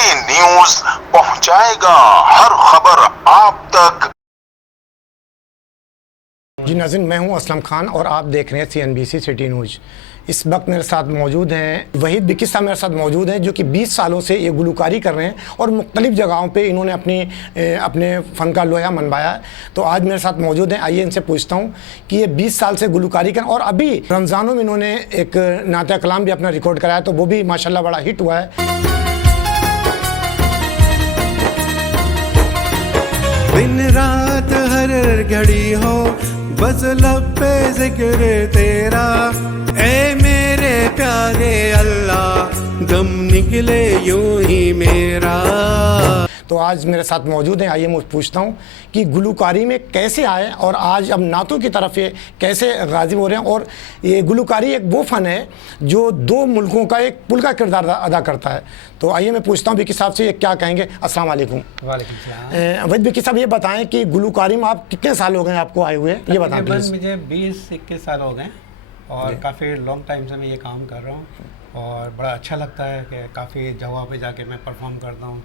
City news पहुंचाएगा हर खबर आप तक। दिन रात हर घड़ी हो बस लब पे जिक्र तेरा, ए मेरे प्यारे अल्लाह गम निकले यूं ही मेरा। तो आज मेरे साथ मौजूद हैं, आइए मैं पूछता हूँ कि गुलकारी में कैसे आए और आज अब नातों की तरफ ये कैसे गाजिब हो रहे हैं। और ये गुलकारी एक वो फ़न है जो दो मुल्कों का एक पुल का किरदार अदा करता है। तो आइए मैं पूछता हूँ बिकी साहब से, ये क्या कहेंगे। अस्सलाम वालेकुम। वालेकुम सलाम। वहीद बिकी साहब, ये बताएं कि गुलकारी में आप कितने साल हो गए आपको आए हुए, ये बताएं प्लीज़। मुझे 20-21 साल हो गए और काफ़ी लॉन्ग टाइम से मैं ये काम कर रहा हूँ और बड़ा अच्छा लगता है कि काफ़ी जगह पे जाके मैं परफॉर्म करता हूँ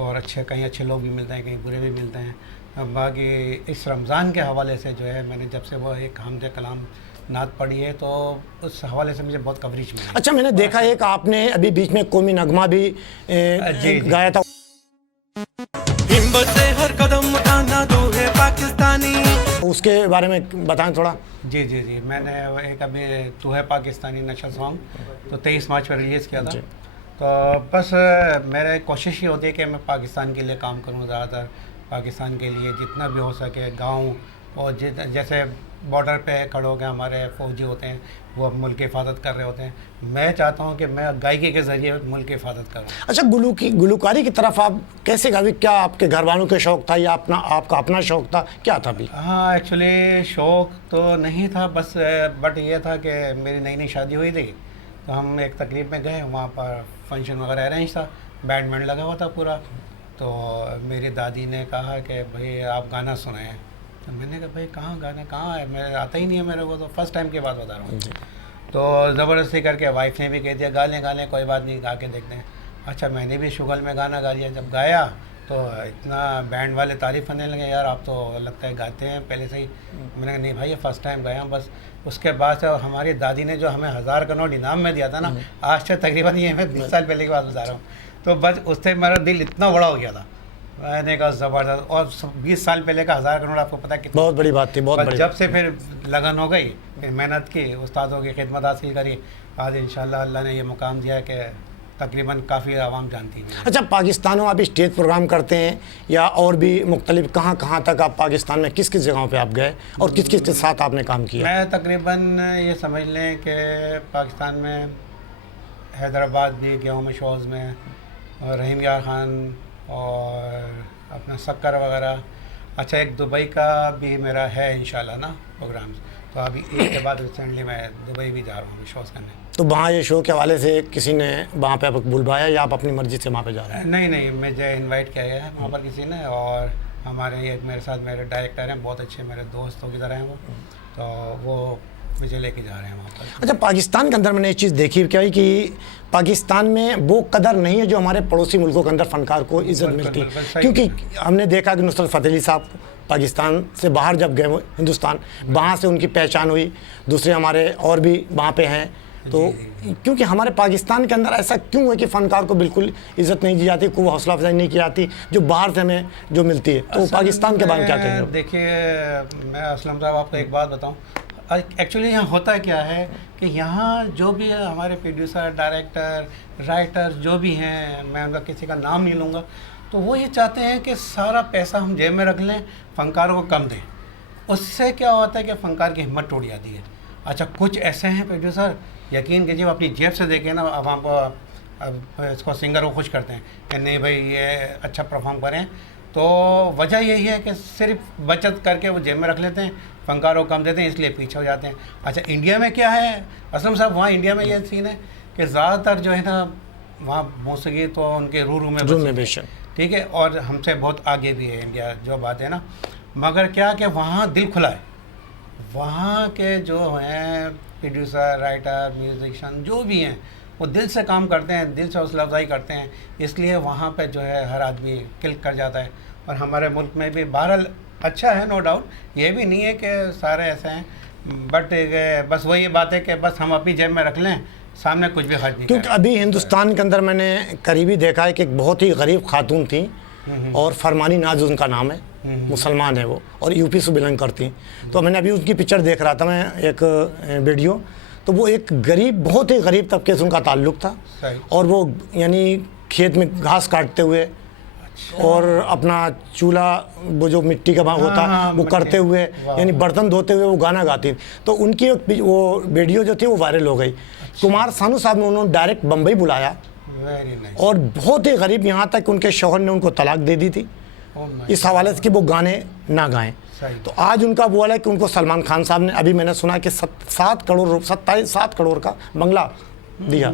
और कहीं अच्छे लोग भी मिलते हैं, कहीं बुरे भी मिलते हैं। अब बाकी इस रमज़ान के हवाले से जो है, मैंने जब से वो एक हमदे कलाम नात पढ़ी है तो उस हवाले से मुझे बहुत कवरेज मिली। अच्छा, मैंने देखा एक आपने अभी बीच में कौमी नगमा भी गाया था। हिम्मत से हर कदम उठाना तू है पाकिस्तानी, उसके बारे में बताएं थोड़ा। जी, मैंने एक अभी तू है पाकिस्तानी नशा सॉन्ग तो 23 मार्च पर रिलीज़ किया था। तो बस मेरी कोशिश ये होती है कि मैं पाकिस्तान के लिए काम करूं, ज़्यादातर पाकिस्तान के लिए जितना भी हो सके। गाँव और जैसे बॉर्डर पे खड़े हो गए हमारे फौजी होते हैं, वो मुल्क की हिफाजत कर रहे होते हैं। मैं चाहता हूं कि मैं गायकी के ज़रिए मुल्क की हिफाजत करूं। अच्छा, गुलकारी की तरफ आप कैसे गावी? क्या आपके घर वालों के शौक़ था या आपका अपना शौक़ था, क्या था भी? हाँ, एक्चुअली शौक़ तो नहीं था बस, बट ये था कि मेरी नई शादी हुई थी तो हम एक तकरीब में गए, वहाँ पर फंक्शन वगैरह अरेंज था, बैंड लगा हुआ था पूरा। तो मेरी दादी ने कहा कि भाई आप गाना सुनाएं। तो मैंने कहा भाई कहाँ है, मेरे आता ही नहीं है मेरे को, तो फर्स्ट टाइम की बात बता रहा हूँ। तो ज़बरदस्ती करके वाइफ ने भी कह दिया गा लें कोई बात नहीं, गा के देखते हैं। अच्छा, मैंने भी शुगल में गाना गा लिया। जब गाया तो इतना बैंड वाले तारीफ़ करने लगे, यार आप तो लगता है गाते हैं पहले से ही। मैंने कहा नहीं भाई, ये फ़र्स्ट टाइम गाया हूँ बस। उसके बाद से हमारी दादी ने जो हमें 1000 का नोट इनाम में दिया था ना, आज से तकरीबन ये मैं 20 साल पहले की बात बता रहा हूँ। तो बस उससे मेरा दिल इतना बड़ा हो गया था, मैंने कहा ज़बरदस्त। और 20 साल पहले का 1000 का नोट आपको पता है कितना बहुत बड़ी बात थी, बहुत बड़ी। जब से फिर लगन हो गई, फिर मेहनत की, उस्तादों की खिदमत हासिल करी, आज इंशाल्लाह अल्लाह ने ये मुकाम दिया कि तकरीबन काफ़ी आवाम जानती है। अच्छा, पाकिस्तान में आप स्टेज प्रोग्राम करते हैं या और भी मुख्तलिफ कहाँ तक आप पाकिस्तान में किस जगहों पे आप गए और किस के साथ आपने काम किया? मैं तकरीबन ये समझ लें कि पाकिस्तान में हैदराबाद भी गया हूँ मैं शोज़ में, और रहीम यार ख़ान और अपना शक्कर वगैरह। अच्छा, एक दुबई का भी मेरा है इंशाल्लाह ना प्रोग्राम्स, तो अभी एक के बाद रिसेंटली मैं दुबई भी जा रहा हूँ शोज़ करने। तो वहाँ ये शो के हवाले से किसी ने वहाँ पे आपको बुलवाया या आप अपनी मर्ज़ी से वहाँ पे जा रहे हैं? नहीं, मुझे इनवाइट किया गया है वहाँ पर किसी ने, और हमारे एक मेरे साथ मेरे डायरेक्टर हैं, बहुत अच्छे मेरे दोस्तों की तरह हैं वो, तो वो मुझे लेके जा रहे हैं वहाँ पर। अच्छा, पाकिस्तान के अंदर मैंने एक चीज़ देखी क्या है कि पाकिस्तान में वो कदर नहीं है जो हमारे पड़ोसी मुल्कों के अंदर फ़नकार को इज़्ज़त मिलती है। क्योंकि हमने देखा कि नुसरत फ़तेह अली साहब पाकिस्तान से बाहर जब गए हिंदुस्तान, वहाँ से उनकी पहचान हुई, दूसरे हमारे और भी वहाँ पे हैं। तो क्योंकि हमारे पाकिस्तान के अंदर ऐसा क्यों है कि फ़नकार को बिल्कुल इज़्ज़त नहीं दी जाती, कोई हौसला अफजाई नहीं की जाती जो बाहर से हमें जो मिलती है? तो पाकिस्तान के बारे में क्या कहेंगे? देखिए, मैं असलम साहब आपको एक बात बताऊं, एक्चुअली यहाँ होता क्या है कि यहाँ जो भी है हमारे प्रोड्यूसर, डायरेक्टर, राइटर जो भी हैं, मैं उनका किसी का नाम नहीं लूँगा, तो वो ये चाहते हैं कि सारा पैसा हम जेब में रख लें, फ़नकारों को कम दें। उससे क्या होता है कि फ़नकार की हिम्मत टूट जाती है। अच्छा, कुछ ऐसे हैं प्रोड्यूसर, यकीन कीजिए अपनी जेब से देखें ना, अब हम अब इसको सिंगर को खुश करते हैं कि नहीं भाई ये अच्छा परफॉर्म करें, तो वजह यही है कि सिर्फ बचत करके वो जेब में रख लेते हैं, फ़नकारों को कम देते हैं, इसलिए पीछे हो जाते हैं। अच्छा, इंडिया में क्या है असलम साहब, वहाँ इंडिया में ये सीन है कि ज़्यादातर जो है ना, वहाँ मौसीकी तो उनके रूरू में बेशक, ठीक है, और हमसे बहुत आगे भी है इंडिया जो बात है ना, मगर क्या कि वहाँ दिल खुला है। वहाँ के जो हैं प्रोड्यूसर, राइटर, म्यूजिशियन जो भी हैं, वो दिल से काम करते हैं, दिल से हौसला अफजाई करते हैं, इसलिए वहाँ पे जो है हर आदमी क्लिक कर जाता है। और हमारे मुल्क में भी बहरहाल अच्छा है, नो डाउट, ये भी नहीं है कि सारे ऐसे हैं, बट बस वही बात है कि बस हम अपनी जेब में रख लें, सामने कुछ भी खर्च नहीं क्योंकि करें। अभी हिंदुस्तान के अंदर मैंने करीबी देखा है कि एक बहुत ही गरीब खातून थी और फरमानी नाज उनका नाम है, मुसलमान है वो और यूपी से बिलोंग करती। तो मैंने अभी उनकी पिक्चर देख रहा था मैं, एक वीडियो, तो वो एक गरीब, बहुत ही गरीब तबके से उनका ताल्लुक़ था सही। और वो यानी खेत में घास काटते हुए और अपना चूल्हा वो जो मिट्टी का होता है वो करते हुए, यानी बर्तन धोते हुए वो गाना गाती। तो उनकी वो वीडियो जो थी वो वायरल हो गई। कुमार सानू साहब ने उन्होंने डायरेक्ट बम्बई बुलाया वेरी नाइस। और बहुत ही गरीब, यहाँ तक उनके शौहर ने उनको तलाक दे दी थी इस हवाले से कि वो गाने ना गाएं। सही। तो आज उनका वो है कि उनको सलमान खान साहब ने, अभी मैंने सुना कि 7 करोड़ का बंगला दिया,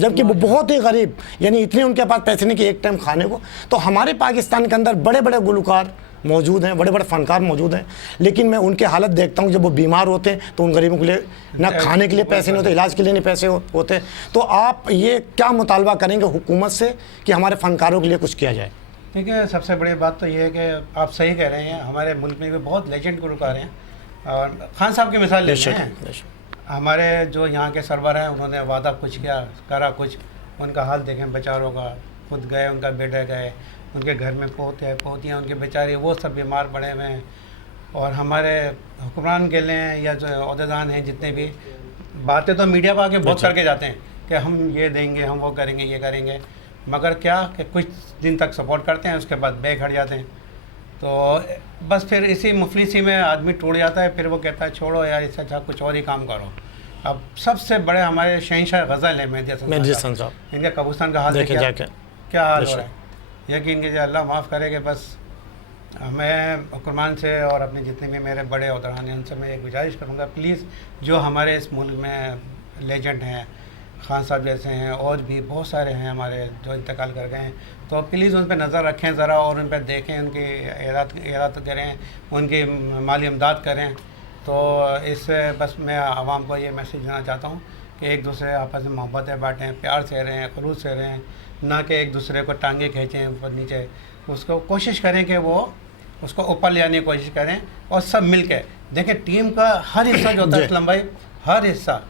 जबकि वो बहुत ही गरीब, यानी इतने उनके पास पैसे नहीं कि एक टाइम खाने को। तो हमारे पाकिस्तान के अंदर बड़े बड़े गुलकार मौजूद हैं, बड़े बड़े फनकार मौजूद हैं, लेकिन मैं उनके हालत देखता हूँ जब वो बीमार होते हैं तो उन गरीबों के लिए ना खाने के लिए पैसे नहीं होते, इलाज के लिए नहीं पैसे होते। तो आप ये क्या मुतालबा करेंगे हुकूमत से कि हमारे फनकारों के लिए कुछ किया जाए? ठीक है, सबसे बड़ी बात तो ये है कि आप सही कह रहे हैं, हमारे मुल्क में भी बहुत लेजेंड गुलकार हैं। और खान साहब की मिसाल लेते हैं, हमारे जो यहाँ के सरवर हैं उन्होंने वादा कुछ किया, करा कुछ, उनका हाल देखें बेचारों का, खुद गए, उनका बेटे गए, उनके घर में पोते हैं, पोतियाँ उनके बेचारे, वो सब बीमार पड़े हुए हैं। और हमारे हुक्मरान गिले हैं या जो अहदेदार हैं जितने भी, बातें तो मीडिया पर आके बहुत करके जाते हैं कि हम ये देंगे, हम वो करेंगे, ये करेंगे, मगर क्या कि कुछ दिन तक सपोर्ट करते हैं, उसके बाद बैग हट जाते हैं। तो बस फिर इसी मुफलिसी में आदमी टूट जाता है, फिर वो कहता है छोड़ो यार, इससे अच्छा कुछ और ही काम करो। अब सबसे बड़े हमारे शहंशाह गज़ल है मेहदी हसन साहब, इनके कब्रिस्तान का हाल देखिए क्या हाल हो रहा है। यकीन कीजिए, अल्लाह माफ़ करे कि बस मैं हुक्मरान से और अपने जितने भी मेरे बड़े उतरान हैं उनसे मैं एक गुजारिश करूँगा, प्लीज़ जो हमारे इस मुल्क में लेजेंड हैं, खान साहब जैसे हैं और भी बहुत सारे हैं हमारे जो इंतकाल कर गए हैं, तो प्लीज़ उन पर नज़र रखें ज़रा और उन पर देखें, उनकी इरादत करें, उनकी माली इमदाद करें। तो इससे बस मैं आवाम को ये मैसेज देना चाहता हूँ कि एक दूसरे आपस में मोहब्बतें बाँटें, प्यार से रहें, खलूस से रहें, ना कि एक दूसरे को टांगे खींचें ऊपर नीचे। उसको कोशिश करें कि वो उसको ऊपर ले आने की कोशिश करें और सब मिल के देखें। टीम का हर हिस्सा जो होता है इस्लाम भाई, हर हिस्सा,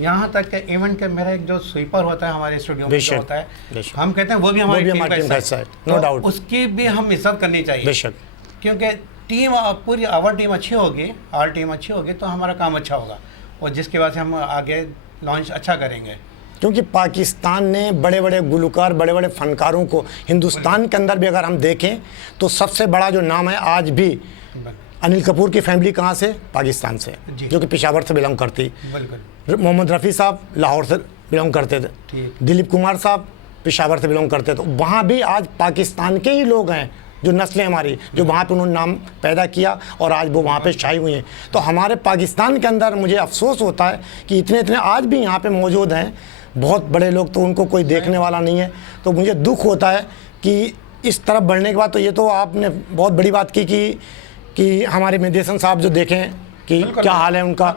यहाँ तक के इवेंट के मेरा एक जो स्वीपर होता है हमारे स्टूडियो में जो होता है, हम कहते हैं वो भी हमारी टीम का हिस्सा है, नो डाउट, उसकी भी हम इज्जत करनी चाहिए, क्योंकि टीम पूरी आवर टीम अच्छी होगी, आर टीम अच्छी होगी तो हमारा काम अच्छा होगा और जिसकी वजह से हम आगे लॉन्च अच्छा करेंगे। क्योंकि पाकिस्तान ने बड़े बड़े गुलकार, बड़े बड़े फनकारों को, हिंदुस्तान के अंदर भी अगर हम देखें तो सबसे बड़ा जो नाम है आज भी, अनिल कपूर की फैमिली कहाँ से? पाकिस्तान से, जो कि पेशावर से बिलोंग करती। मोहम्मद रफ़ी साहब लाहौर से बिलोंग करते थे, दिलीप कुमार साहब पेशावर से बिलोंग करते थे। वहाँ भी आज पाकिस्तान के ही लोग हैं, जो नस्लें हमारी, जो वहाँ पे उन्होंने नाम पैदा किया और आज वो वहाँ पे छाई हुई हैं। तो हमारे पाकिस्तान के अंदर मुझे अफसोस होता है कि इतने इतने आज भी यहाँ पे मौजूद हैं बहुत बड़े लोग, तो उनको कोई देखने वाला नहीं है। तो मुझे दुख होता है कि इस तरफ बढ़ने के बाद, तो ये तो आपने बहुत बड़ी बात की कि हमारे मेहदी हसन साहब जो देखें कि क्या हाल है उनका,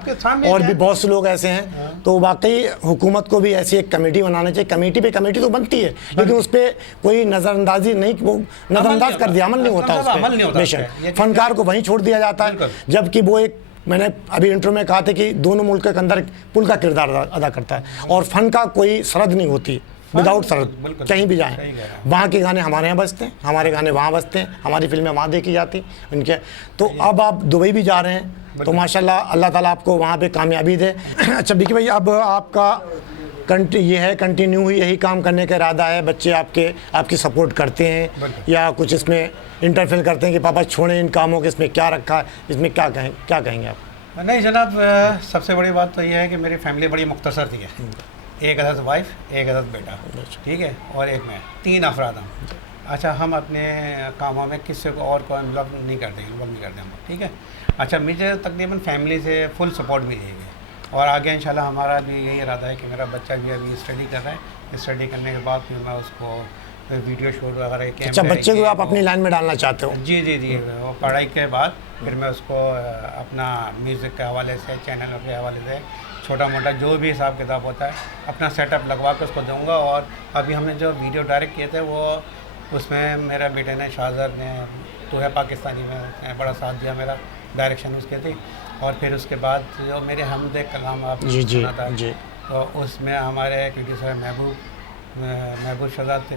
और भी बहुत से लोग ऐसे हैं। तो वाकई हुकूमत को भी ऐसी एक कमेटी बनाना चाहिए। कमेटी तो बनती है, लेकिन उस पर कोई नज़रअंदाजी नहीं, वो नज़रअंदाज कर दिया, अमल नहीं होता उस पर। बेशक फनकार को वहीं छोड़ दिया जाता है, जबकि वो एक, मैंने अभी इंटरव्यू में कहा था कि दोनों मुल्क के अंदर पुल का किरदार अदा करता है और फ़न का कोई सरहद नहीं होती, विदाउट सरहद कहीं भी जाएं। वहाँ के गाने हमारे यहाँ बजते हैं, हमारे गाने वहाँ बजते हैं, हमारी फिल्में वहाँ देखी जाती उनके। तो अब आप दुबई भी जा रहे हैं तो माशाल्लाह अल्लाह ताला आपको वहाँ पे कामयाबी दे। अच्छा बिकी भाई, अब आपका ये है कंटिन्यू ही यही काम करने का इरादा है? बच्चे आपकी सपोर्ट करते हैं या कुछ इसमें इंटरफेयर करते हैं कि पापा छोड़ें इन कामों के, इसमें क्या रखा है, इसमें क्या कहेंगे आप? नहीं जनाब, सबसे बड़ी बात तो ये है कि मेरी फैमिली बड़ी मुख्तसर थी, एक अदद वाइफ, एक अदद बेटा, ठीक है, और एक मैं, 3 अफराद हम। अच्छा, हम अपने कामों में किसी को और को इन्वॉल्व नहीं करते हम, ठीक है। अच्छा, मुझे तकरीबन फैमिली से फुल सपोर्ट मिली है और आगे इंशाल्लाह हमारा भी यही इरादा है कि मेरा बच्चा भी अभी स्टडी कर रहा है, स्टडी करने के बाद फिर मैं उसको वीडियो शूट वगैरह। अच्छा, बच्चे को आप अपनी लाइन में डालना चाहते हो? जी, वो पढ़ाई के बाद फिर मैं उसको अपना म्यूज़िक के हवाले से, चैनल के हवाले से छोटा मोटा जो भी हिसाब किताब होता है अपना सेटअप लगवा कर उसको दूंगा। और अभी हमने जो वीडियो डायरेक्ट किए थे वो उसमें मेरे बेटे ने शाहजर ने तो है पाकिस्तानी में बड़ा साथ दिया, मेरा डायरेक्शन उसके थी। और फिर उसके बाद जो मेरे हमदे कलाम आप सुना था तो उसमें हमारे प्रोड्यूसर महबूब शहजाद थे,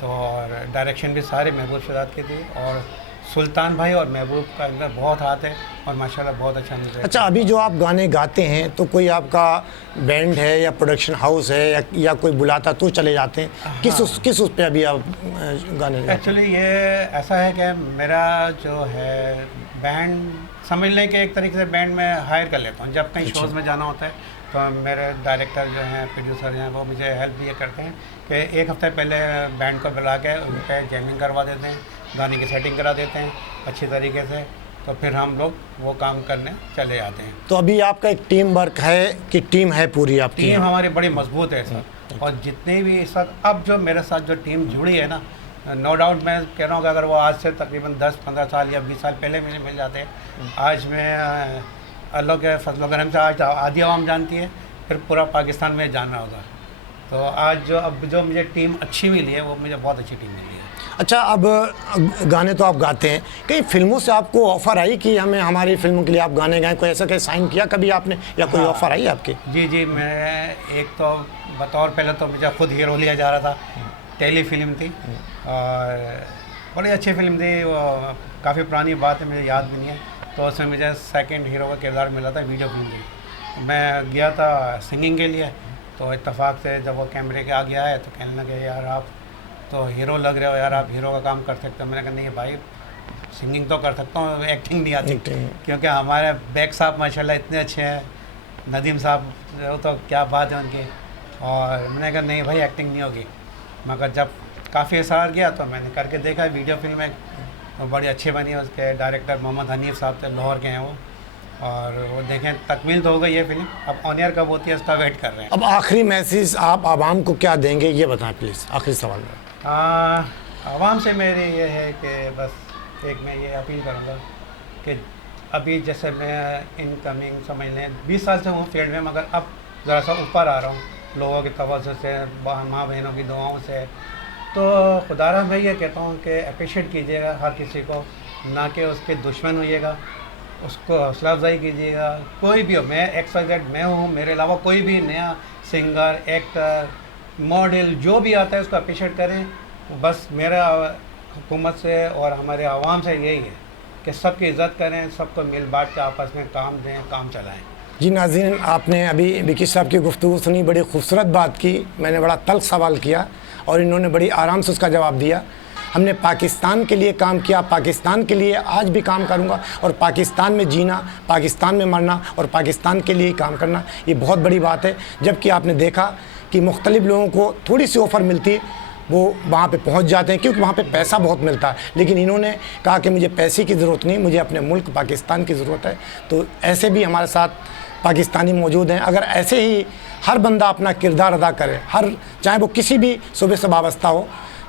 तो और डायरेक्शन भी सारे महबूब शहजाद की थी। और सुल्तान भाई और महबूब का अंदर बहुत हाथ है और माशाल्लाह बहुत अच्छा म्यूजिक। अच्छा, अभी जो आप गाने गाते हैं तो कोई आपका बैंड है या प्रोडक्शन हाउस है या कोई बुलाता तो चले जाते हैं? हाँ। किस उस पे अभी आप गाने गाते हैं? एक्चुअली ये ऐसा है कि मेरा जो है बैंड समझ लें कि एक तरीके से बैंड में हायर कर लेता हूँ। जब कहीं शोज़ में जाना होता है तो मेरे डायरेक्टर जो हैं, प्रोड्यूसर हैं, वो मुझे हेल्प भी ये करते हैं कि एक हफ्ते पहले बैंड को बुला के उन पर जैमिंग करवा देते हैं, गाने की सेटिंग करा देते हैं अच्छी तरीके से, तो फिर हम लोग वो काम करने चले जाते हैं। तो अभी आपका एक टीम वर्क है कि टीम है पूरी आपकी? टीम हमारी बड़ी मजबूत है सर। और जितने भी इस वक्त अब जो मेरे साथ जो टीम जुड़ी है ना, नो डाउट मैं कह रहा हूँ कि अगर वो आज से तकरीबन 10-15 साल या 20 साल पहले मुझे मिल जाते हैं, आज मैं अल्लाह के फजल व करम से आज आधी आवाम जानती है, फिर पूरा पाकिस्तान में जान रहा होगा। तो आज अब जो मुझे टीम अच्छी मिली है वो मुझे बहुत अच्छी टीम मिली है। अच्छा, अब गाने तो आप गाते हैं, कई फिल्मों से आपको ऑफ़र आई कि हमें हमारी फिल्मों के लिए आप गाने गाएं? कोई ऐसा कहीं साइन किया कभी आपने या कोई ऑफ़र आई आपके? जी, मैं एक तो बतौर पहले तो मुझे खुद हीरो लिया जा रहा था, टेली फिल्म थी और बड़ी अच्छी फिल्म थी, वो काफ़ी पुरानी बात है, मुझे याद भी नहीं है। तो उसमें मुझे सेकंड हीरो का किरदार मिला था, वीडियो फिल्म थी। मैं गया था सिंगिंग के लिए, तो इत्तेफाक से जब वो कैमरे के आगे आए तो कहने लगे यार आप तो हीरो लग रहे हो, यार आप हीरो का काम कर सकते हो। मैंने कहा नहीं भाई, सिंगिंग तो कर सकता हूँ, एक्टिंग नहीं आती। क्योंकि हमारे बैग साहब माशाल्लाह इतने अच्छे हैं, नदीम साहब वो तो क्या बात है उनकी। और मैंने कहा नहीं भाई एक्टिंग नहीं होगी, मगर जब काफ़ी असर गया तो मैंने करके देखा। वीडियो फिल्म एक तो बड़ी अच्छी बनी है, उसके डायरेक्टर मोहम्मद हनीफ साहब थे, लाहौर के हैं वो। और वो देखें तकमील तो हो गई ये फिल्म, अब ऑन एयर कब होती है उसका वेट कर रहे हैं। अब आखिरी मैसेज आप आवाम को क्या देंगे ये बताएं प्लीज़, आखिरी सवाल में। आवाम से मेरी ये है कि बस एक मैं ये अपील करूँगा कि अभी जैसे मैं इनकमिंग समझ लें 20 साल से हूँ फील्ड में, मगर अब ज़रा सा ऊपर आ रहा हूँ लोगों की तवज्जो से, माँ बहनों की दुआओं से। तो खुदारा मैं ये कहता हूँ कि अप्रिशिएट कीजिएगा हर किसी को, ना कि उसके दुश्मन होइएगा, उसको हौसला अफजाई कीजिएगा। कोई भी हो, मैं XYZ मैं हूँ, मेरे अलावा कोई भी नया सिंगर, एक्टर, मॉडल जो भी आता है उसको अप्रिशिएट करें। बस मेरा हुकूमत से और हमारे आवाम से यही है कि सबकी इज़्ज़त करें, सबको मिल बांट के आपस में काम दें, काम चलाएं। जी नाज़रीन, आपने अभी विकी साहब की गुफ्तगू सुनी, बड़ी खूबसूरत बात की। मैंने बड़ा तल्ख सवाल किया और इन्होंने बड़ी आराम से उसका जवाब दिया। हमने पाकिस्तान के लिए काम किया, पाकिस्तान के लिए आज भी काम करूंगा, और पाकिस्तान में जीना, पाकिस्तान में मरना और पाकिस्तान के लिए ही काम करना, ये बहुत बड़ी बात है। जबकि आपने देखा कि मुख्तलिफ लोगों को थोड़ी सी ऑफ़र मिलती, वो वहाँ पे पहुँच जाते हैं क्योंकि वहाँ पे पैसा बहुत मिलता है। लेकिन इन्होंने कहा कि मुझे पैसे की ज़रूरत नहीं, मुझे अपने मुल्क पाकिस्तान की ज़रूरत है। तो ऐसे भी हमारे साथ पाकिस्तानी मौजूद हैं। अगर ऐसे ही हर बंदा अपना किरदार अदा करे, चाहे वो किसी भी सूबे से वाबस्ता हो,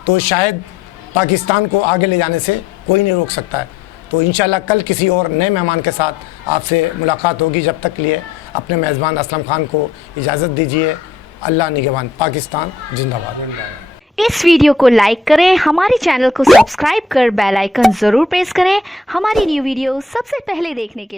तो शायद पाकिस्तान को आगे ले जाने से कोई नहीं रोक सकता है। तो इंशाल्लाह कल किसी और नए मेहमान के साथ आपसे मुलाकात होगी। जब तक लिए अपने मेज़बान असलम खान को इजाज़त दीजिए। अल्लाह निगहबान। पाकिस्तान जिंदाबाद। इस वीडियो को लाइक करें, हमारे चैनल को सब्सक्राइब कर बेल आइकन ज़रूर प्रेस करें हमारी न्यू वीडियो सबसे पहले देखने के लिए।